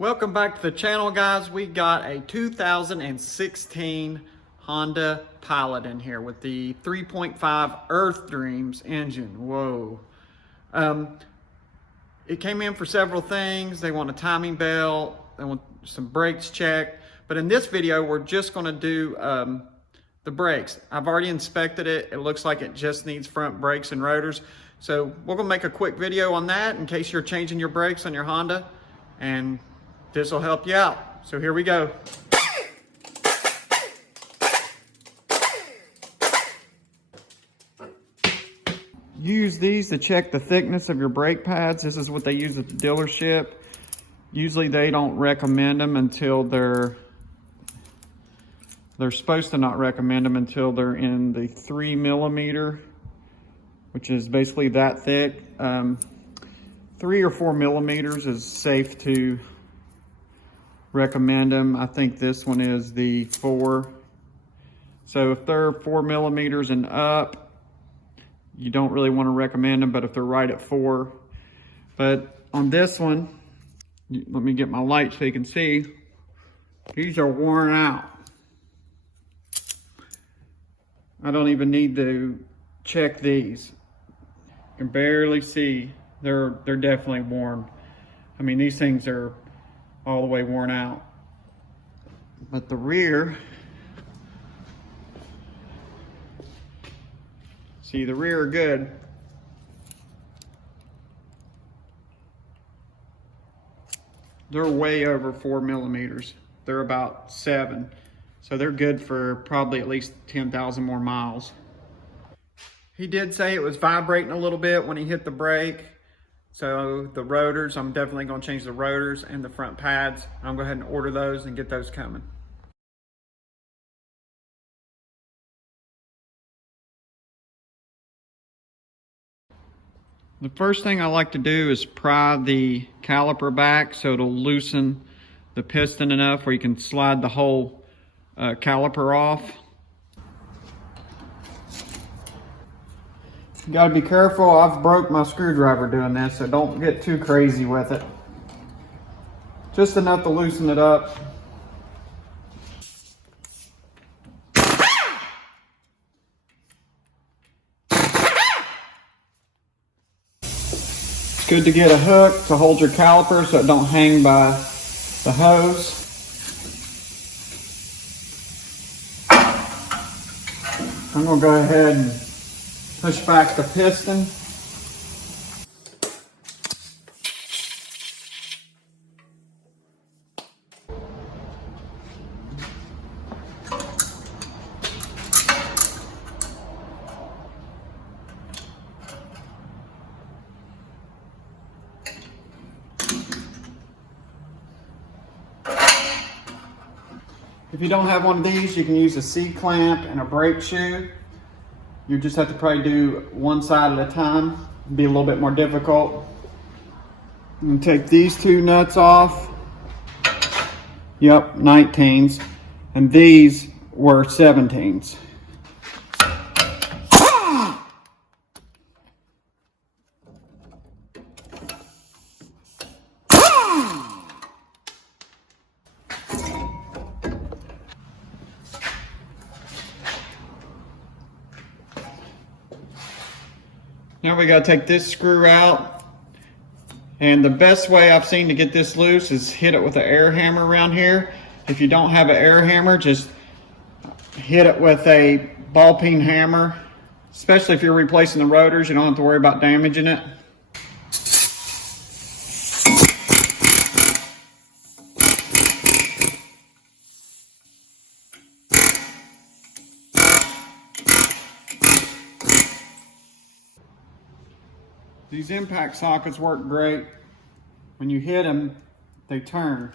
Welcome back to the channel, guys. We got a 2016 Honda Pilot in here with the 3.5 Earth Dreams engine. Whoa. It came in for several things. They want a timing belt, they want some brakes checked, but in this video we're just going to do the brakes. I've already inspected it. It looks like it just needs front brakes and rotors, so we're going to make a quick video on that in case you're changing your brakes on your Honda, and this will help you out. So here we go. Use these to check the thickness of your brake pads. This is what they use at the dealership. Usually they don't recommend them until they're supposed to not recommend them until they're in the 3 millimeter, which is basically that thick. 3 or 4 millimeters is safe to recommend them. I think this one is the 4. So if they're 4 millimeters and up, you don't really want to recommend them, but if they're right at 4. But on this one, let me get my light so you can see, these are worn out. I don't even need to check these. You can barely see. They're definitely worn. I mean, these things are all the way worn out. But the rear, see, the rear are good. They're way over 4 millimeters. They're about 7. So they're good for probably at least 10,000 more miles. He did say it was vibrating a little bit when he hit the brake. So the rotors, I'm definitely going to change the rotors and the front pads. I'm going to go ahead and order those and get those coming. The first thing I like to do is pry the caliper back so it'll loosen the piston enough where you can slide the whole caliper off. You gotta be careful. I've broke my screwdriver doing this, so don't get too crazy with it. Just enough to loosen it up. It's good to get a hook to hold your caliper so it don't hang by the hose. I'm gonna go ahead and push back the piston. If you don't have one of these, you can use a C-clamp and a brake shoe. You just have to probably do one side at a time. It'd be a little bit more difficult. I'm gonna take these 2 nuts off. Yep, 19s. And these were 17s. Now we gotta take this screw out. And the best way I've seen to get this loose is hit it with an air hammer around here. If you don't have an air hammer, just hit it with a ball peen hammer. Especially if you're replacing the rotors, you don't have to worry about damaging it. These impact sockets work great. When you hit them, they turn.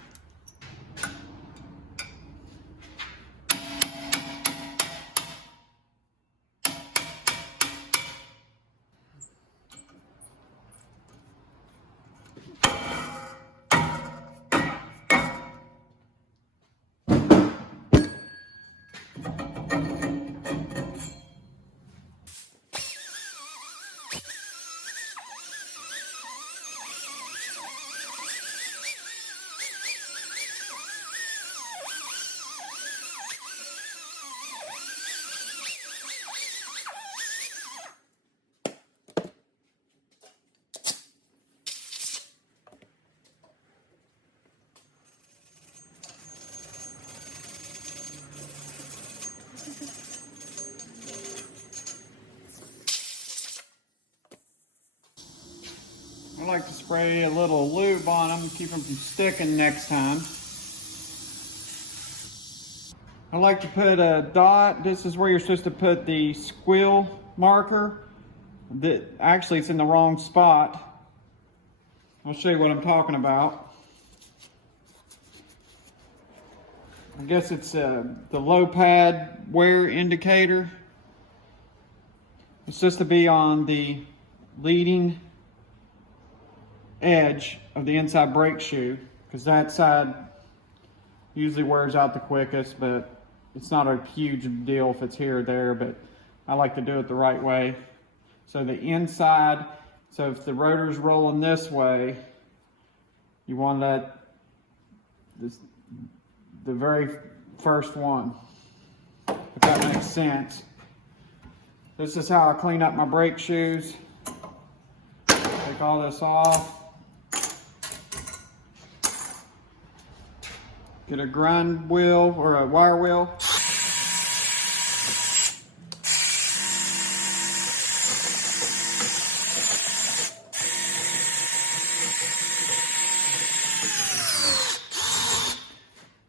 I like to spray a little lube on them, keep them from sticking next time. I like to put a dot. This is where you're supposed to put the squill marker. Actually, it's in the wrong spot. I'll show you what I'm talking about. I guess it's the low pad wear indicator. It's just to be on the leading edge of the inside brake shoe, because that side usually wears out the quickest, but it's not a huge deal if it's here or there, but I like to do it the right way. So the inside, so if the rotor's rolling this way, you want that, the very first one, if that makes sense. This is how I clean up my brake shoes. Take all this off. Get a grind wheel or a wire wheel.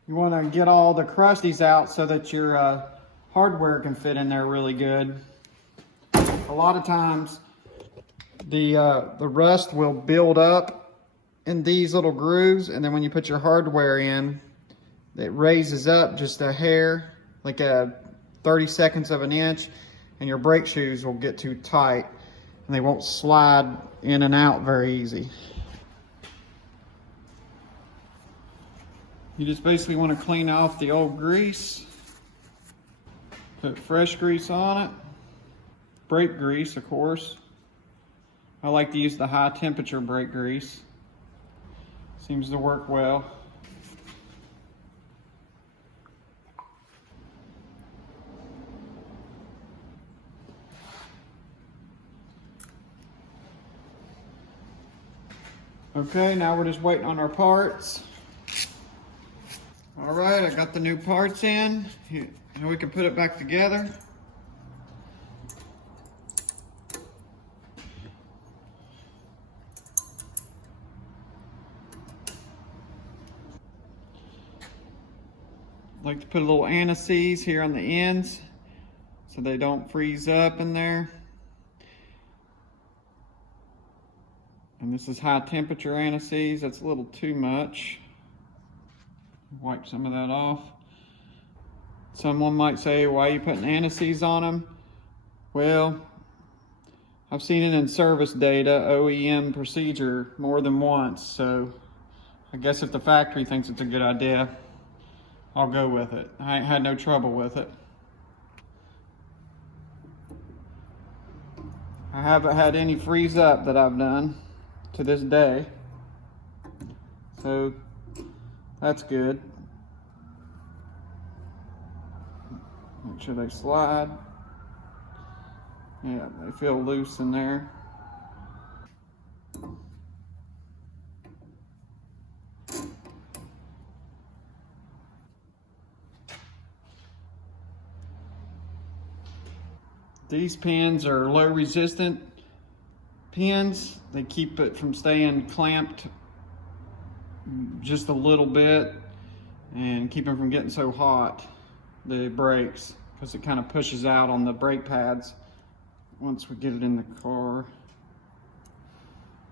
You want to get all the crusties out so that your hardware can fit in there really good. A lot of times the rust will build up in these little grooves, and then when you put your hardware in, it raises up just a hair, like a 30 seconds of an inch, and your brake shoes will get too tight and they won't slide in and out very easy. You just basically want to clean off the old grease, put fresh grease on it, brake grease of course. I like to use the high temperature brake grease. Seems to work well. Okay, now we're just waiting on our parts. All right, I got the new parts in. Now we can put it back together. I like to put a little anti-seize here on the ends so they don't freeze up in there. And this is high temperature anti-seize. That's a little too much. Wipe some of that off. Someone might say, why are you putting anti-seize on them? Well, I've seen it in service data, OEM procedure, more than once. So I guess if the factory thinks it's a good idea, I'll go with it. I ain't had no trouble with it. I haven't had any freeze up that I've done to this day. So that's good. Make sure they slide. Yeah, they feel loose in there. These pins are low resistant pins. They keep it from staying clamped just a little bit and keep them from getting so hot, the brakes, because it kind of pushes out on the brake pads once we get it in the car.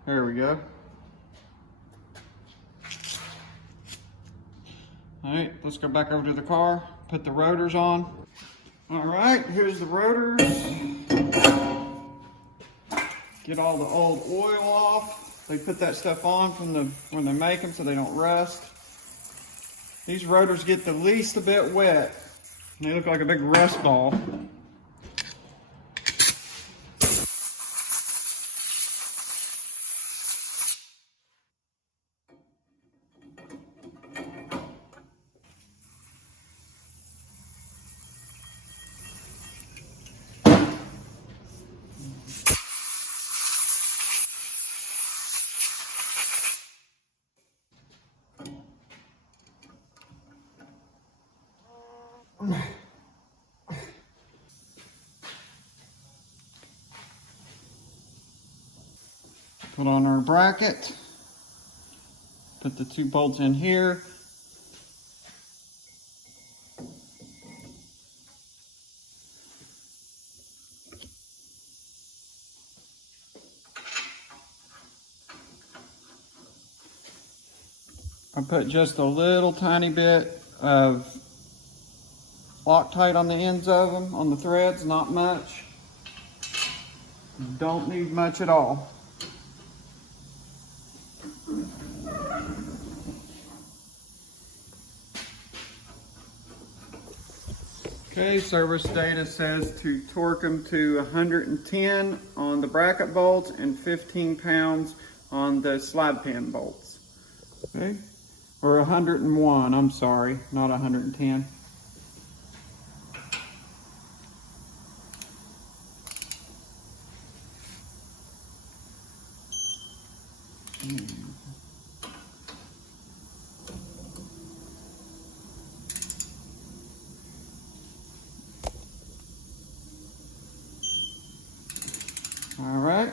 There we go. All right, let's go back over to the car, put the rotors on. All right, here's the rotors. Get all the old oil off. They put that stuff on from when they make them so they don't rust. These rotors get the least a bit wet. And they look like a big rust ball. Put on our bracket. Put the 2 bolts in here. I put just a little tiny bit of Loctite on the ends of them, on the threads, not much. Don't need much at all. Okay, service data says to torque them to 110 on the bracket bolts and 15 pounds on the slide pin bolts. Okay, or 101, I'm sorry, not 110. All right.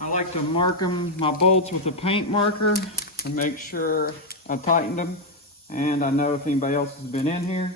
I like to mark my bolts with a paint marker to make sure I tightened them and I know if anybody else has been in here.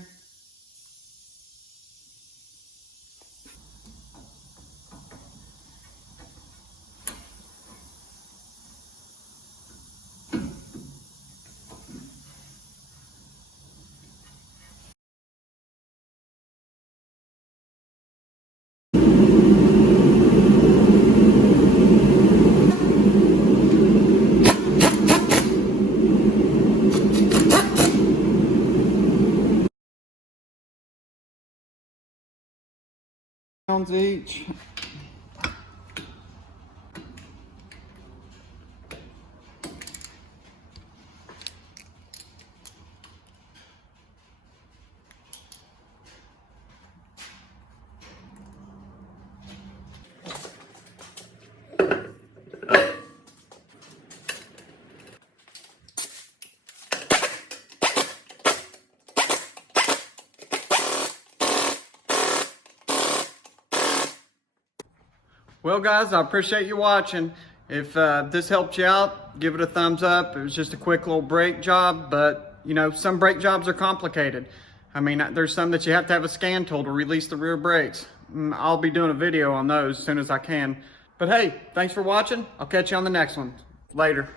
Pounds each. Well guys, I appreciate you watching. If this helped you out, give it a thumbs up. It was just a quick little brake job, but you know, some brake jobs are complicated. I mean, there's some that you have to have a scan tool to release the rear brakes. I'll be doing a video on those as soon as I can. But hey, thanks for watching. I'll catch you on the next one. Later.